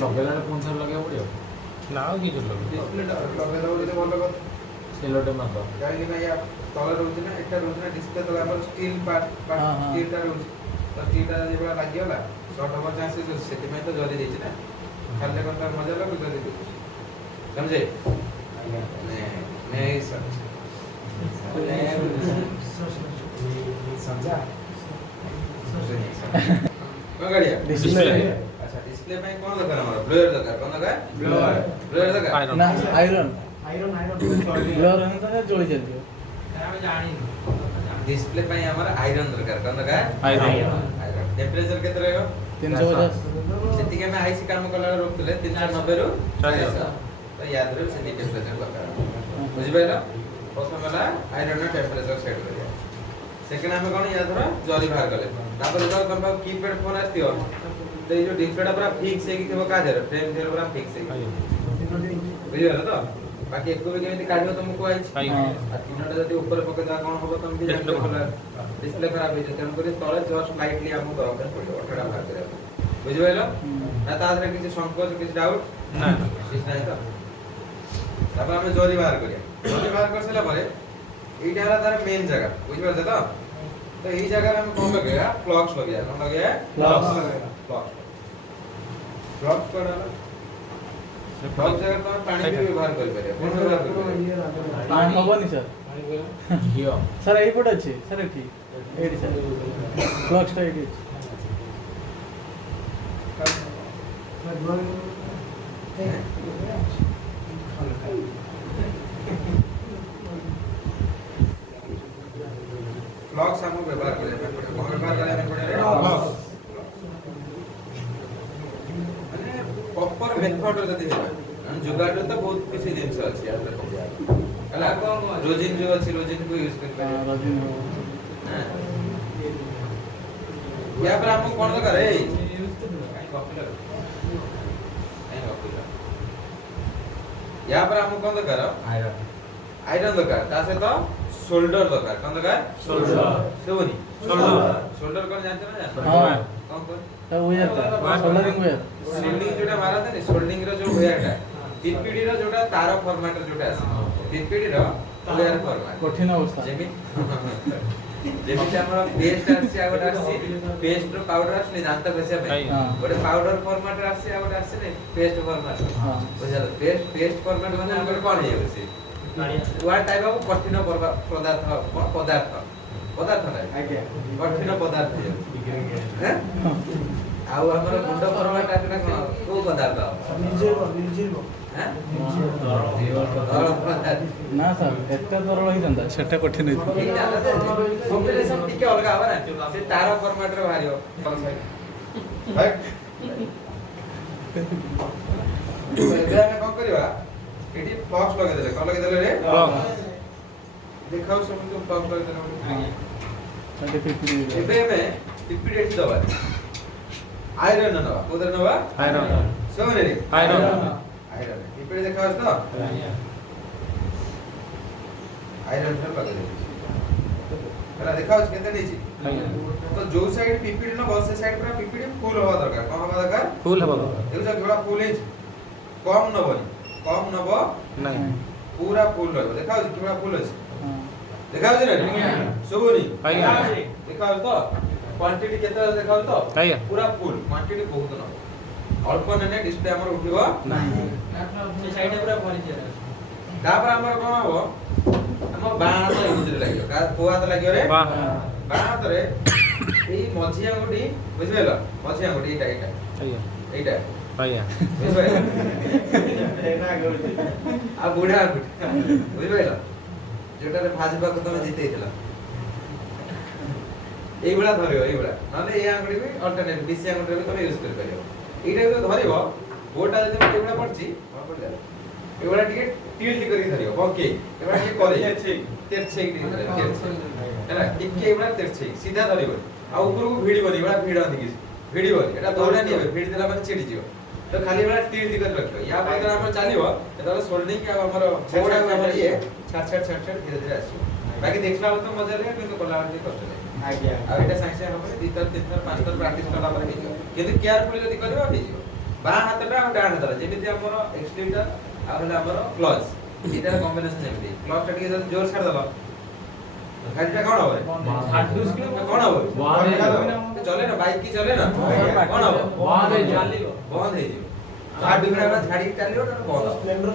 ଲଗେଇଲା ପୁଣି ଥରେ ଲଗେଇବାକୁ ପଡ଼ିବ ନା ଆଉ କିଛି ଲଗେଇଦେବ ସେଲୋଟେ ମାରିଦେବ କାହିଁକି ନା ୟା ତଳେ ରହୁଛି ନା ଏଟା ରହୁଛି ନା ଡିସପ୍ଲେ ତଳେ ଆମର ଷ୍ଟିଲ୍ ପାର୍ଟ ଷ୍ଟିଲ୍ଟା ରହୁଛି ତ ଷ୍ଟିଲ୍ଟା ଯେଭଳିଆ ଲାଗିଗଲା ସର୍ଟ ହେବାର ଚାନ୍ସେସ୍ ଅଛି ସେଥିପାଇଁ ତ ଜରି ଦେଇଛି ନା ଖାଲି କଥା ମଜା ଲାଗୁ ଜରି ଦେଇଛି समझे नहीं समझा कौन गाड़िया डिस्प्ले अच्छा डिस्प्ले में कौन दरकार हमारा ब्लोअर दरकार कौन दरकार ब्लोअर दरकार ना आयरन ब्लोअर है तो जोड़ी चलती है डिस्प्ले पे हमारा आयरन दरकार कौन दरकार आयरन टेंपरेचर कितना रहेगा 350 सेटिंग में आईसी काम कला रोकले 390 रु 400 तो याद रहे सेटिंग टेंपरेचर दरकार बुझि पाइलो प्रथम वाला आयरन टेंपरेचर सेट करिया सेकंड हमें कौन याद रहा जरी बाहर गले तापर जो तुम कीपैड फोन आस्तियो तो ये जो डिस्प्लेटा पूरा फिक्स है कि थेबो काजर फ्रेम थेर पूरा फिक्स है बुझियो तो बाकी एको भी केमिति काढियो तुमको आइछ आ तीनटा जदी ऊपर पके दा कोन होबो तुम भी जानते हो डिस्प्ले खराब है तेन करी तळे जस्ट लाइटली हमको दरकार पड़ो अठड़ा बाहर करे बुझि पाइलो ना ता आदरे किछि संकोच किछि डाउट ना किछि नाही तो तापर हमें जरी बाहर करिया जरी बाहर कर सला परे এইটা হলো তার মেইন জায়গা বুঝতে পারছো তো তো এই জায়গায় আমি কোন লাগেগা ফ্লক্স लगेगा কোন लगेगा फ्लक्स फ्लक्स फ्लक्स कोन हलो फ्लक्स জায়গা তো পানি भी ব্যবহার করি পারে কোন ব্যবহার করি पानी হবনি স্যার ঘিও স্যার এই পট আছে স্যার এটি এইটি স্যার ফ্লক্সটা এইটি फ्लक्स हम व्यवहार करे कोन व्यवहार करे हमें पड़े माने प्रॉपर मेथड जदी हेबा जुगाड़ तो बहुत किसी दिन से अछि यार देखो हला रोजिन जो अछि रोजिन को यूज कर पारे रोजिन हां या पर हम कोन दरकार है या पर हम कोन दरकार आयरन दरकार ता से तो शोल्डर दरकार कोन दरकार शोल्डर सेवनी शोल्डर कोन जानते ना हां कौन कोन तो वो जाता सोल्डरिंग वेयर सोल्डिंग जोटा मारते ने सोल्डिंग रो जो वेयरटा पीपीडी रो जोटा तार फॉर्मेट रो जोटा आसे पीपीडी रो वेयर फॉर्मेट कठिन अवस्था जेमि जेमि हमरा पेस्ट आसी आगोटा आसी पेस्ट रो पाउडर आसी दांत घसिया पे गोटे पाउडर फॉर्मेट आसी आगोटा आसी ने पेस्ट फॉर्मेट हां बुझा पेस्ट फॉर्मेट माने हमर कोन हे होसी वन टाइप ऑफ कठिन पदार्थ पदार्थ ना कठिन पदार्थ हैं आउ हमर गुंड फॉर्मेट आटा को पदार्थ निर्जीव हैं ना सर एते तरल होई जंदा सेटा कठिन होई कॉम्बिनेशन टिके अलगा हो ना से तार फॉर्मेट रे भारियो राइट एबे हम कोन करबा एटी फ्लक्स लगे देले कोन लगे देले रे देखाओ सब जो फ्लक्स लगे देले एबे में पीपीडी एटी दबा आयरन नवा कोदर नवा आयरन सोने रे आयरन पीपीडी देखाओ तो आयरन से लगे देले हला देखाओ केते नीचे तो जो साइड पीपीडी न बस साइड पूरा पीपीडी फुल होवा दरकार कोन होवा दरकार फुल हबो देखो केवल फुल इंच कम नबनी कम नब नहीं पूरा फुल रहबो देखाओ केवल फुल अछि देखाओ जे रे सोबनी आइया देखाओ तो क्वांटिटी केते देखाओ तो आइया पूरा फुल क्वांटिटी बहुत न अल्प नेने डिस्प्ले हमर उठिबो नहीं से साइड पूरा भरि जे तापर हमर कोन हबो हम बाण तो यूज लागियो का कोआ तो लागियो रे बाण तो रे ए मझिया गुडी बुझबेला मझिया गुडी एटा आइया एटा आइया आ बुढ़ा बुझबेला जेटा रे भाजबा को तमे जितेइतला এই গুলা ধরিও এই গুলা মানে এই আঙ্গুটি বি অল্টারনেট বিসি আঙ্গুটি বি তুমি ইউজ কৰি পারিও এইটা যদি ধরিব बोर्डटा जदि मैं एवडा पड़छि एवडा टिके टिल्ट करी धरियो ओके एवडा टिके करे तेरछे हैला टिके एवडा तेरछे सीधा धरियो आ ऊपर को भिड़ी बनी एवडा भिड़ा दिखि भिड़ी बनी एटा दौड़ा नहीं भिड़ी देला माने छिड़ी जियो तो खाली एवडा टिल्ट कर रखियो या बाद हम चलियो एटा सोल्डिंग के हमर बोर्ड हमर ये छाट धीरे धीरे आसी बाकी देखला तो मजा ले किंतु कला वाली कष्ट ले आज्ञा आ एटा साइंस हम 2 3 5 प्रैक्टिस कला पर किंतु केयरफुली जदी करबो हो जियो बा हातटा आ डाण हातटा जेमिति हमर एक्सटेंडर आ हला हमर क्लच एटा कॉम्बिनेशन जेमिति क्लच टा के जोर छाड़ दलो गाड़ीटा कोन होबे कोन होबे चले ना बाइक की चले ना कोन होबे बंद हे जियो आ बिगड़ा में झाड़ी चलियो ना बंद स्प्लेंडर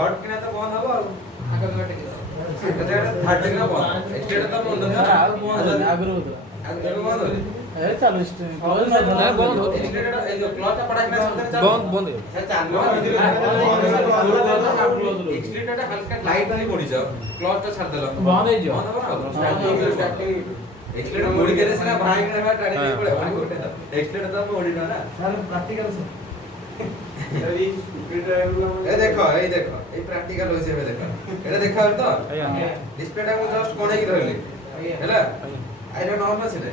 हॉट के ना तो बंद होबो आगे गटे के थर्ड के ना बंद एक्सटेंडर तो बंद है आगे बंद हो ए चालू स्टेज क्लोज ना बंद होते एक्सटेंडर ए जो क्लच पड़ा के ना बंद चालू एक्सटेंडर हल्का लाइट वाली पड़ी जाओ क्लच तो छाड़ देलो बंद हे जो स्टार्टिंग एक्सटेंडर मोड़ी के से ना भाई के ना टाड़ी नहीं पड़े भाई गोटे एक्सटेंडर तो मोड़ी ना सर प्रैक्टिकल से ए देखो ए प्रैक्टिकल होई से देखो एटा देखा तो डिस्प्ले टा को जस्ट कोने की रहली हैला आइरन नॉर्मल से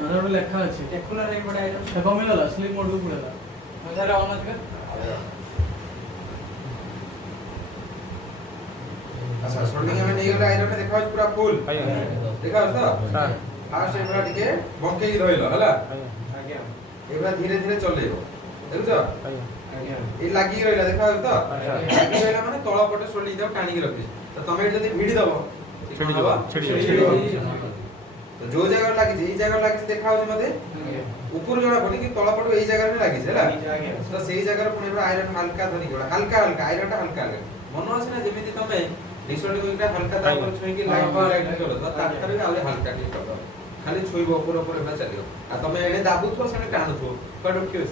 మనోడు లెక్క వచ్చి టెక్కులర్ అయిపోయి ఐరన్ కమిలా స్లీప్ మోడ్ కూడా మజారా ఆన్ আছে अच्छा सोल्डिंग में नहीं गला आयरन देखा पूरा फुल देखा तो फास्ट एबरा टिके बंके की रहलो हला एबरा धीरे धीरे चलेबो देखो ए लागी रहला देखा तो लागी रहला माने तळा पटे सोल्डिंग दे टाणी की रखि तो तमे जदी भिडी दबो छिड़ी तो जो जगह लागी जे जगह लागी देखा हो मते ऊपर जणा पड़ी कि तळा पटे एई जगह रे लागी हैला तो सेई जगह पुनी आयरन हल्का धनी गला हल्का आयरन टा हल्का मन आसे ना जेमिति तमे डिसोल्डिंग इटा हल्का तापर छुई की लाइट पर लाइट चलो तो ताकरे आले हल्का टी कर खाली छुईबो ऊपर एबा चलियो आ तमे एने दाबुथो सेने टाणुथो कड उठियो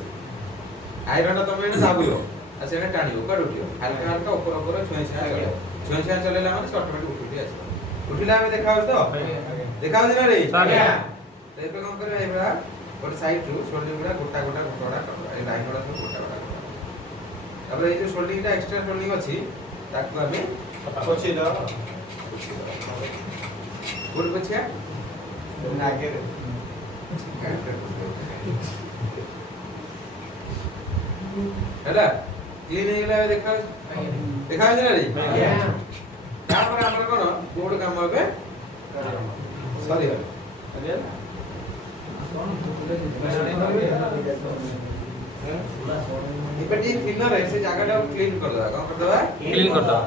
आयरन तमे एने दाबुयो आ सेने टाणियो कड उठियो हल्का ऊपर छुई चलेला माने ऑटोमेटिक उठियो आसे उठिला में देखाओ तो देखाओ दिना रे आज्ञा तो एबे काम करे एबा और साइड टू शोल्डर गुडा गोटा ए लाइन वाला सब गोटा अब ए जो शोल्डिंग टा एक्स्ट्रा शोल्डिंग अछि ताकू हमें पछी द गुड पछिया आगे रे हैला क्लीन हे गेला देखाओ दिना रे आज्ञा तापर हमर कोन बोर्ड काम होबे सॉरी अरे इपटी क्लीनर है से जगह क्लीन कर दवा कौन कर दवा क्लीन कर दवा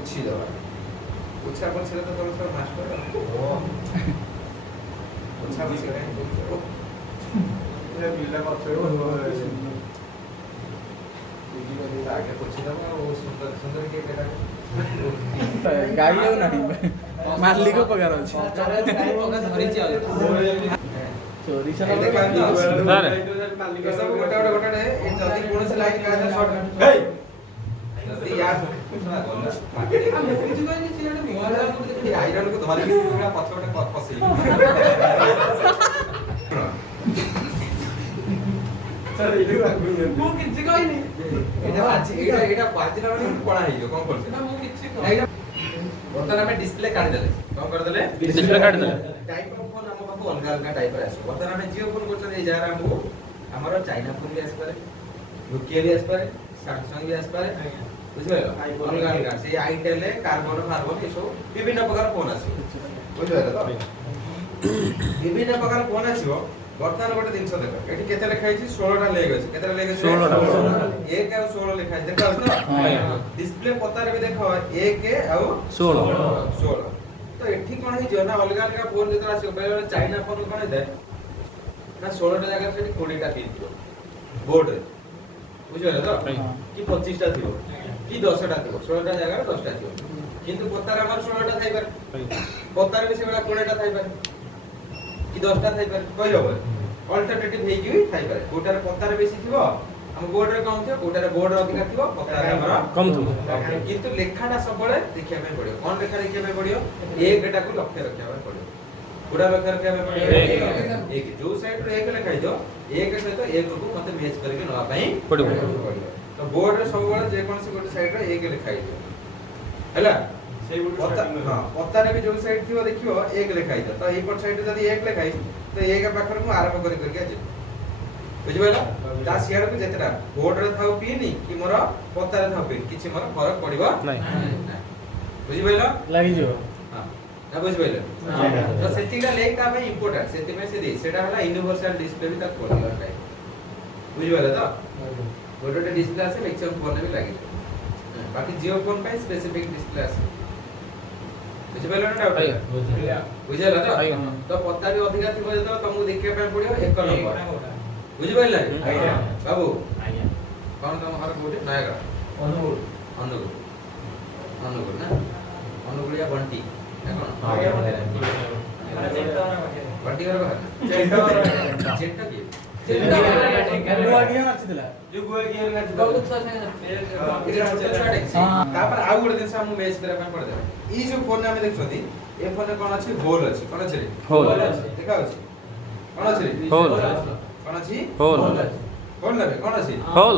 उछी दवा उछा पर छले तो तुम सब मास्टर उछा पर छले ये बिल्ला का छे आगे पोछी दवा वो सुंदर सुंदर के बेटा ଗାଈ ଆଉ ନାହିଁ ମାଲିକ ପଗାର ଅଛି ଚୋରି सब गोटा ए जल्दी कोन से लाइन का शॉट हे जल्दी यार हम कुछ कोई नहीं छिले मोबाइल को देखि आयरन को धरि पूरा पछोटे फसी सर इडू मु किछि कोई नहीं एटा बाजिला माने कोणा हियो कोन करछ ना मु किछि कोई बर्तन हमें डिस्प्ले काट देले कोन कर देले डिस्प्ले काट देले टाइप ऑफ फोन हम पाखो अलग अलग टाइप रे आसो बर्तन हमें जियो फोन करछन ए जारा हमको हमरो चाइना फोन भी आस पारे नोकिया भी आस पारे सैमसंग भी आस पारे बुझिबेलो अलग अलग से आईटेल कार्बन फार्बन ए सब विभिन्न प्रकार फोन आसो बुझिबेलो तो विभिन्न प्रकार फोन आसीबो बर्तन गोटे दिन देखो एठी केते लिखा है 16 टा लेग अछि केते लेग अछि 16 टा 1 और 16 लिखा है देखो तो डिस्प्ले पतारे भी देखो 1 और 16 तो एठी कोन है जो ना अलग अलग फोन जेतरा से बेले चाइना फोन कोन है ना 16 टा जगह से 20 टा पिन थियो बोर्ड रे बुझिबे तो कि 25 टा थियो कि 10 टा थियो 16 टा जगह 10 टा थियो किंतु पतारे हमर 16 टा थाई पर पतारे भी से बेला 20 टा थाई पर कि 10 टा थाई पर कहि होबे अल्टरनेटिव हे कि थाई पर गोटारे पतारे बेसी थिबो हम बोर्ड रे कम थियो गोटारे बोर्ड रे अधिक थिबो पतारे हमर कम थिबो किंतु लेखाटा सब बळे देखिया में पड़ियो कोन लेखा देखिया में पड़ियो एक एटा को लक्ष्य रखिया में पड़ियो गुड़ा बेकर के एक। एक जो साइड रे एक लिखा हितो एक सहित एक को मते मैच करके नवा पई पड़िबो। तो बोर्ड रे सब बेले जे कोन से गोटे साइड रे एक लिखा हितो हैला हां पत्ता रे भी जो साइड थियो देखियो एक लिखा हितो तो ए पर साइड जदी एक लिखा हि तो एक पाखर मु आरंभ करके आज बुझिबला ता सियार को जेतरा बोर्ड रे थाउ पिनी कि मोर पत्ता रे थाउ पिनी किछि मोर फरक पड़िबो नहीं बुझिबला লাগি যাও हां ना बुझिबला तो सेटिंगटा लेक ता भाई इंपोर्टेंट सेति में से दे सेटा हला यूनिवर्सल डिस्प्ले भी ता कोड लगाय बुझिबला तो गोटे डिस्प्ले आसे मैक्सिमम फोन में लागि बाकी जियो फोन पे स्पेसिफिक डिस्प्ले आसे बुझिबला ना डाउट बुझिला तो पत्ता भी अधिका थिबो जतो तुमको देखिया पे पड़ियो एक नंबर बुझिबला बाबू कौन तुम हर कोटे नायक अनुगुण ना अनुगुण या बंटी है कौन बंटी कर बाहर जेटा की গুয়া গিয়া নাচিলা तापर आउ गोटे दिन हम मैच करा पड़ दे ई जो फोन में देखछथि ए फोन में कोन अछि होल अछि कोन अछि होल देखा अछि कोन अछि होल कोन अछि होल होल लेबे कोन अछि होल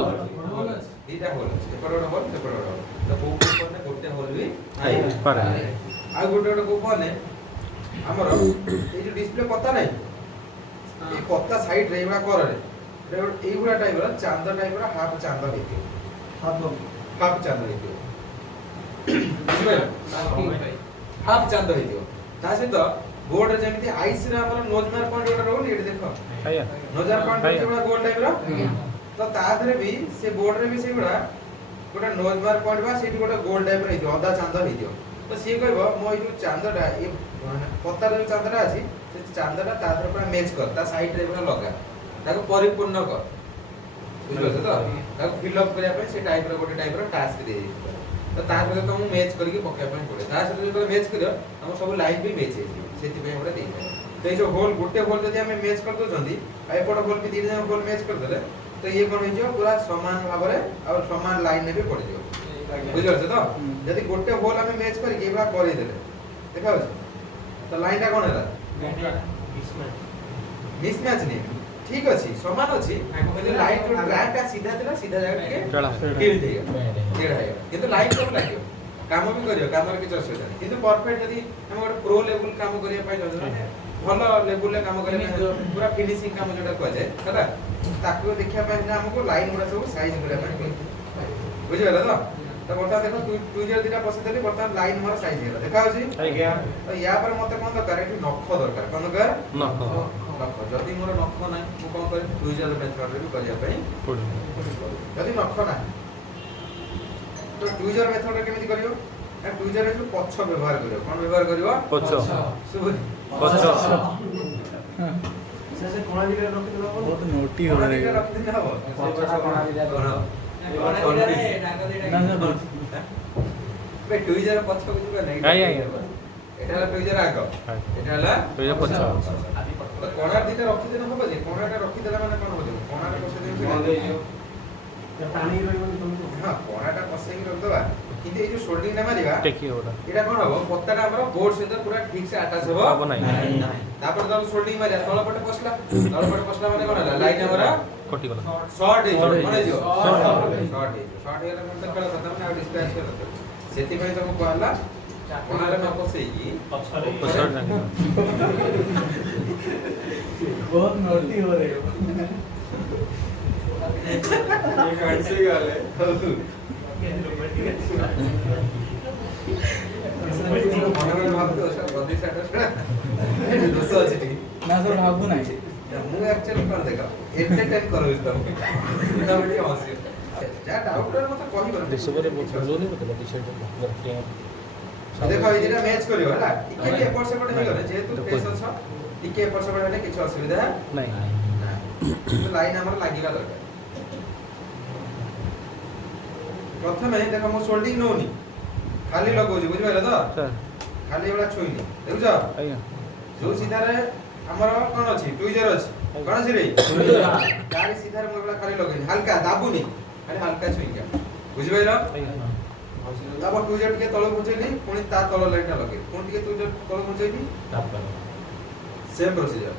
दीटा होल अछि एपर गोटे होल एपर गोटे होल तो को फोन में गोटे होल भी आई पारे आ गोटे को फोन है हमर ए जो डिस्प्ले पता नहीं ए पत्ता साइड रे एबा कर रे एगुड़ा टाइप रो चांद टाइप रो हाफ चांद हेति हाफ चांद हेति बुझिबे हाफ चांद हेति ता से तो बोर्ड रे जेमिति आइस रे हमर नोजमार पॉइंट गोटे रहउ एठी देखो आया नोजमार पॉइंट जेबा गोल टाइप रो तो ता धरे भी से बोर्ड रे भी से गुड़ा गोटे नोजमार पॉइंट बा सेठी गोटे गोल टाइप रो हेति आधा चांद हेति तो से कहबो मो ई जो चांदटा ए पत्ता रे चांदटा अछि से चांदटा ता धरे पूरा मैच कर ता साइड रे पूरा लगा ताको परिपूर्ण कर बुझिबो तो ताको फिल अप करिया पे से टाइप रो गोटे टाइप रो टास्क दे तो ता पर तुम मैच करके पक्का पे पड़े ता से जो मैच करियो हम सब लाइन भी मैच है सेति पे हमरा दे तो ये जो होल गोटे होल जदी हम मैच कर दो जंदी आ एपट होल भी तीन जन होल मैच कर देले तो ये कोन हो जो पूरा समान भाबरे और समान लाइन में भी पड़ जो बुझिबो तो जदी गोटे होल हम मैच करके एबा करि देले देखा तो लाइनटा कोन हैला मिसमैच नहीं ठीक अछि समान अछि কিন্তু লাইন जो ट्रैकটা सीधा देला सीधा जाके हिल देगा टेढ़ा है কিন্তু লাইন তো লাগিयो काम भी करियो काम रे किछ असुविधा नहीं কিন্তু परफेक्ट यदि हम ଗୋଟେ प्रो लेवल काम करिया पाइ जने भलो लेवल ले काम करिया पूरा फिनिशिंग काम जोटा को जाय हला ताकू देखिया पाइ हमको लाइन गुडा सब साइज करिया पाइ बुझिबला तो बता देखो तू जे दिटा पसंद देली बर्तमान लाइन मोर साइज हेला देखा होछि आज्ञा तो या पर मते कोन दरकार एठी नख दरकार कोन दरकार नख जदि मोर नख नै मु कोन कर ट्विजर मेथड रे भी करिया पई पड़ी जदि नख ना तो ट्विजर मेथड रे केमिति करियो ए ट्विजर रे जो पछ व्यवहार करियो कोन व्यवहार करियो पछ सुबह पछ से कोना दिले रखि देबो बहुत नोटी हो रे रखि देना हो पछ कोना दिले बे ट्विजर पछ को जो नहीं आया एटा ट्विजर आगो एटा हला तो पछ तो कोना दिते रखि देना होबो जे कोनाटा रखि देला माने कोन होबो कोनाटा कसे देबो पानी रहबो तुमको हां कोनाटा कसे ही रख दबा किंतु ए जो शोल्डिंग ना मारिबा टेकी होता एटा कोन होबो पत्ताटा हमर बोर्ड से पूरा ठीक से अटैच होबो अब नहीं तापर जब शोल्डिंग मारिया तळ पटे पसला माने कोन हला लाइन हमरा कटी गला शॉर्ट है कोन जो शॉर्ट हेला मन तक खत्म ना डिस्पैच कर दो सेति पई तुमको कहला कोनारे न पसेगी पछड़ नहीं बहुत नोटी हो रहे हो ये कैसे गाले মনে ভাবতে ওসব বডি সেটা দোষ আছে ঠিক না স্যার ভাববো নাই মু অ্যাকচুয়ালি কোন দেখা এন্টারটেইন করবে তুমি এটা বড় হসি যা ডাউটর মত কহি বল डिस्कवर बहुत लोनी मतलब टी-शर्ट देखो ये जेटा मैच करियो हला टिके एपर सेपट हे गले जेतु पेशेंस छ टिके एपर सेपट हेले किछ असुविधा नहीं तो लाइन हमर लागिबा दरकार प्रथमे देखो मो सोल्डिंग नोनी खाली लगौजी बुझिबेला तो सर खाली एबला छोइनी देखुछ आया जो सीधा रे हमर कोन अछि ट्विजर अछि कोन अछि रे गाड़ी सीधा रे मो एबला खाली लगैनी हल्का दाबुनी खाली हल्का छोइका बुझिबेला आया तापर ट्विजर के तळ पहुंचैली पुनी ता तळ लाइनटा लगे पुनी के ट्विजर तळ पहुंचैली सेम प्रोसीजर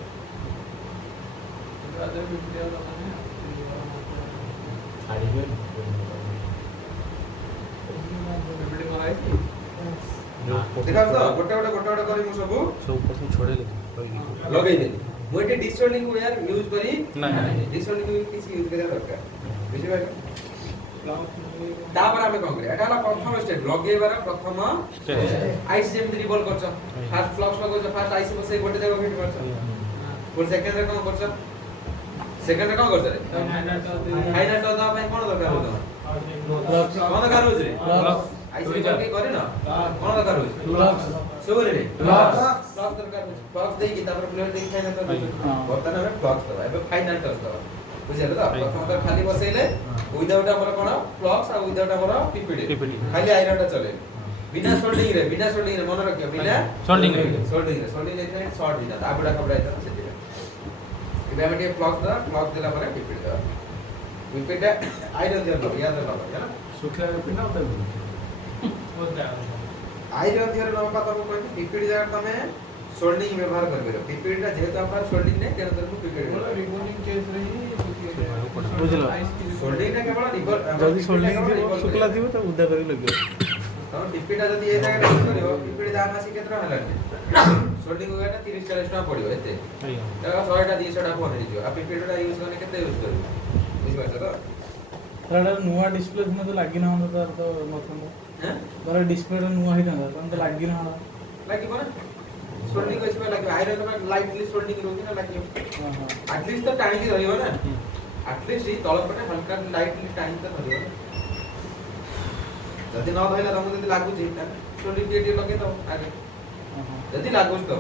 देखा तो गोटे करी मु सब छोड़ेले लगे देली मु एटे डिसऑर्डरिंग को यार यूज करी नहीं डिसऑर्डरिंग को किसी यूज करिया दरकार बुझि भाई तापर आमे कोन करी एटा हला प्रथम स्टेप लगेबार प्रथम आईसी जेम रिवॉल्व करछ फास्ट फ्लक्स लगोछ फास्ट आईसी बसे गोटे जगह फिट करछ पुर सेकंड रे कोन करछ सेकंड रे कोन करछ रे फाइनल तो दा ପାଇଁ कोन दरकार हो कोन दरकार हो रे आईसी करके करे ना कोन दरकार हो सुबरे रे फ्लक्स दरकार हो फ्लक्स देई की तापर प्लेयर देई फाइनल कर बर्तन में फ्लक्स दबा एबे फाइनल टच दबा बुझिले तो प्रथम तो खाली बसेले विदाउट हमर कोन फ्लक्स आ विदाउट हमर पीपीडी खाली आयरन टा चले बिना सोल्डिंग रे मन रखियो बिना सोल्डिंग रे शॉर्ट दिना आबडा कबडा इता सेति इबे हम फ्लक्स देला पर पीपीडी दा पीपीडी आयरन दिया याद रखो है ना सुखला पिना होता है आयरन दिया रे लंबा तब कोइ पीपीडी जगह तमे सोल्डिंग व्यवहार करबे पीपीडी टा जेहेतु हमर सोल्डिंग ने तेन तरफ पीपीडी रिबोनिंग केस रही बुझलो सोल्डिंग टा केवल रिवर जदी सोल्डिंग सुखला दिबो त उद्दा करी लगियो तो पीपीडी जदी ए जगह यूज करियो पीपीडी दाम आसी केतना हलानी सोल्डिंग होगा 30 40 टका पड़ियो एते आइयो तो 100 टा 200 टा फोन हिजो आ पीपीडी टा यूज करने केते यूज करियो बुझ पाछ तो ତାର ନୂଆ ଡିସପ୍ଲେ ଦିନ ତ ଲାଗି ନା ତାର ତ ମତଲବ हैं ତାର ଡିସପ୍ଲେ ନୂଆ ହେଇଥାନ୍ତା ତମେ ତ ଲାଗି ନା लागी कोन सोल्डिंग कइसे लागी आयरन तो लाइटली सोल्डिंग रोकी ना लागी हां हां एटलीस्ट तो टाणी की धरियो ना एटलीस्ट ई तळ पटे हल्का लाइटली टाणी तो धरियो जदी न धइला तमु जदी लागु छी सोल्डिंग टी लगे तो आगे जदी लागु तो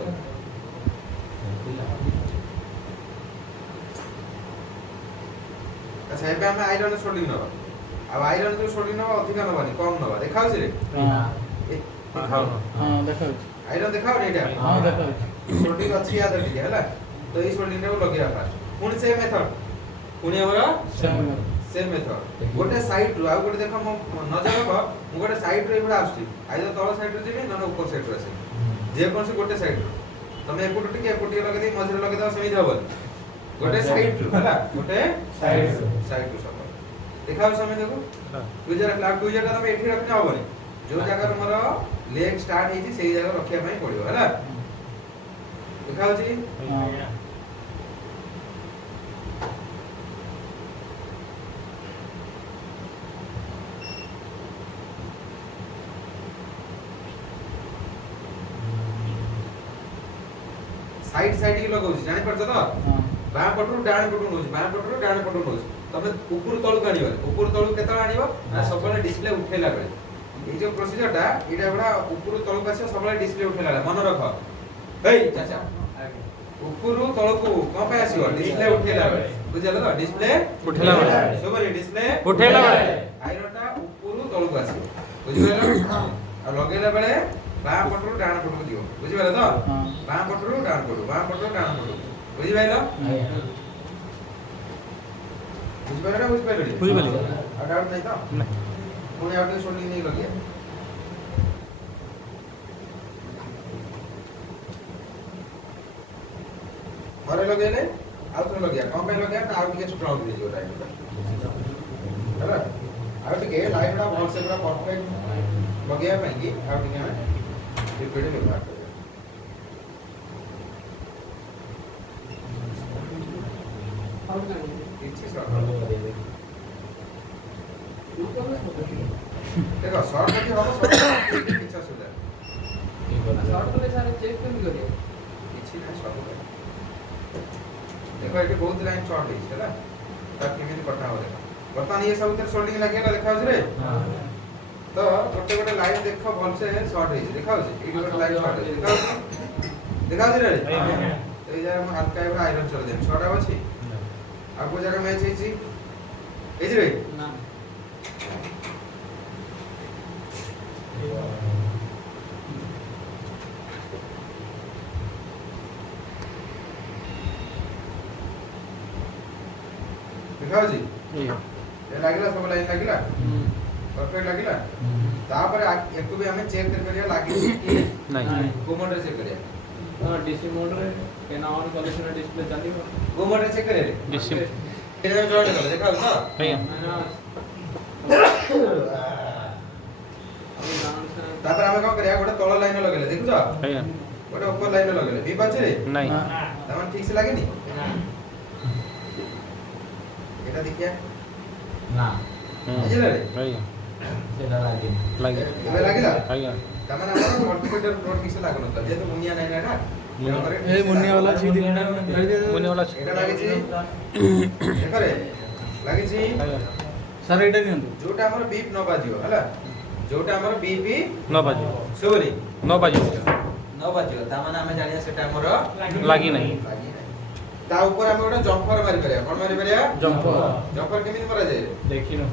अच्छा एबे हम आयरन सोल्डिंग नबा अब आयरन जो सोल्डिंग नबा अधिक नबानी कम नबा देखाउ छी रे हां देखाउ हां देखो आयरन देखाउ रे एटा हां देखो सोल्डिंग अच्छी याद रखिए हैला तो ई सोल्डिंग रे लगिया फास्ट पुणी से मेथड पुणी हमरा सेम मेथड गोटे साइड रो आ गोटे देखो म नजर रख मु गोटे साइड रो एबडा आछी आइदर तळ साइड रो जेबी न ऊपर साइड रो आछी जे कोन से गोटे साइड रो तमे एपुट टिके लगे दे मझरे लगे दो सही हबल गोटे साइड रो हैला गोटे साइड रो सब देखाउ समय देखो गुजर क्लाउड गुजर का तमे एठी रखना हबनी जो जगह हमर लेग स्टार्ट हेची सेही जगह रखिया पई पड़ियो हैला देखाउ छी साइड की लगौ छी जानि परछ तो बाम पटरु डाण पटरु नोज बाम पटरु डाण पटरु नोज तमे ऊपर तळु कानिबो ऊपर तळु केतला आनिबो ना सबले डिस्प्ले उठेला बेले ए जो प्रोसीजर टा एटा बडा ऊपर तळु कासे सबले डिस्प्ले उठेला मन रख हेई चाचा ऊपर तळु को कोन पे आसीबो डिस्प्ले उठेला बेले बुझले तो डिस्प्ले उठेला बेले सोबरे डिस्प्ले उठेला बेले आयरन टा ऊपर तळु को आसीबो बुझिबेलो आ लगेला बेले बाम पटरु डाण पटरु दियो बुझिबेलो तो बाम पटरु डाण पटरु बुझिबेलो बुझिबेलो ना बुझिबेलो आ डाउट नहीं तो नहीं पुणी आउट सोल्डिंग नहीं लगिया थरे लगेले आउ तो लगिया कम पे लगिया ना आउ के स्ट्रांग दे जो टाइम हैला आउ के लाइट बड़ा बहुत से बड़ा परफेक्ट लगिया पाएंगे आउ के हमें रिपीट व्यवहार करें देखो शॉर्ट कट हो शॉर्ट पीछे सुधा शॉर्ट को सारे चेक कर करिए पीछे ना शॉर्ट देखो एटे बहुत लाइन शॉर्ट है हैला तब केमिति कटा हो देखो वर्तमान ये सब उधर सोल्डिंग लागेला देखाउ रे तो गोटे लाइन देखो भल से शॉर्ट है देखाउ ए गोटे लाइन शॉर्ट है देखाउ रे तो ए जगह हम हल्का एबा आयरन चल दे शॉर्ट आछी आगो जगह मैच है ए रे ना देखाउ जी ये ए लागिला सब लाइन लागिला परफेक्ट लागिला तापर एको भी हमें चेक कर करिया लागी नहीं कोमोड रे चेक करिया डीसी मोड रे केना ऑन कले सिना डिस्प्ले चलिबो गो मोड चेक करे रे डिस्प्ले एटा जॉइन कर देखा हो ना ଆଜ୍ଞା अभी गान से तापर हमें कौन करिया गोटे तळ लाइन लगेले देखु छ ଆଜ୍ଞା गोटे ऊपर लाइन लगेले बी पाछ रे ନାଇଁ तमन ठीक से लागे नी एटा देखिया ना बुझले रे ଆଜ୍ଞା सेला लागे ଲାଗେ एबे लागिला ଆଜ୍ଞା तमन हमर मल्टीमीटर नोट किसे लागन त जे तो मुनिया नाही ना ए मुन्नी वाला छी दिन मुनि वाला एटा लागे छी देखो रे लागे छी ଆଜ୍ଞା सर एटा नियंतु जोटा हमर बीप न बाजियो हला जोटा हमर बीपी 9 ବାଜିବ सोरी 9 ବାଜିବ 9 बाजियो ता माने हमें जानिया सेटा हमर ଲାଗି ନାହିଁ ता ऊपर हमें गोटे जंपर मारी परिया कोन मारी परिया जंपर जंपर केमिन मरा जाय देखिनो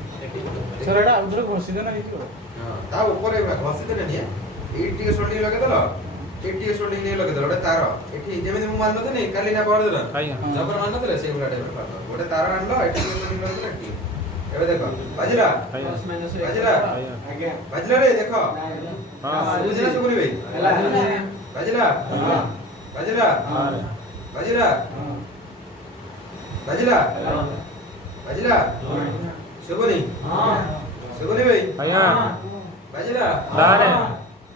सर एटा उधर घोसी देना हितो ता ऊपर घसी देले नि एटी के सोल्डिंग लगे दलो एटी के सोल्डिंग नहीं लगे दलो गोटे तार एठी जेमिन मु मान नथि काली ना पड़ देला ଆଜ୍ଞା जबर मान नथि से गुला टाइप गोटे तार आनलो एटी के सोल्डिंग लगे दलो एटी एबे देखो बाजिला ଆଜ୍ଞା बाजिला ଆଜ୍ଞା आगे बाजिला रे देखो ହଁ बुझिला सुगुनी भाई एला बाजिला बाजिला ହଁ बाजिला बाजिला बाजिला सुगुनी हां सुगुनी भाई ଆଜ୍ଞା बाजिला ବାହାରେ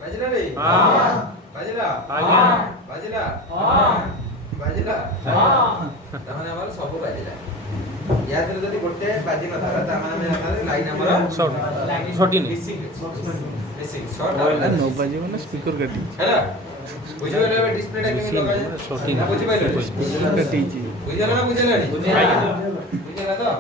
बाजिला रे ହଁ बाजिला ଆଜ୍ଞା बाजिला हां बाजिला हां तामाने हमर सब बाजिला याद रे जदी गोटे बाजी न थाला तामाने हमर लाइन हमर छोटी मिसिंग मिसिंग शॉर्ट नो बाजी माने स्पीकर कटी हैला बुझिबे रे डिस्प्ले टा केमिन लगा छोटी ना बुझिबे कटी छी बुझिला ना बुझिला नी ଆଜ୍ଞା बुझिला तो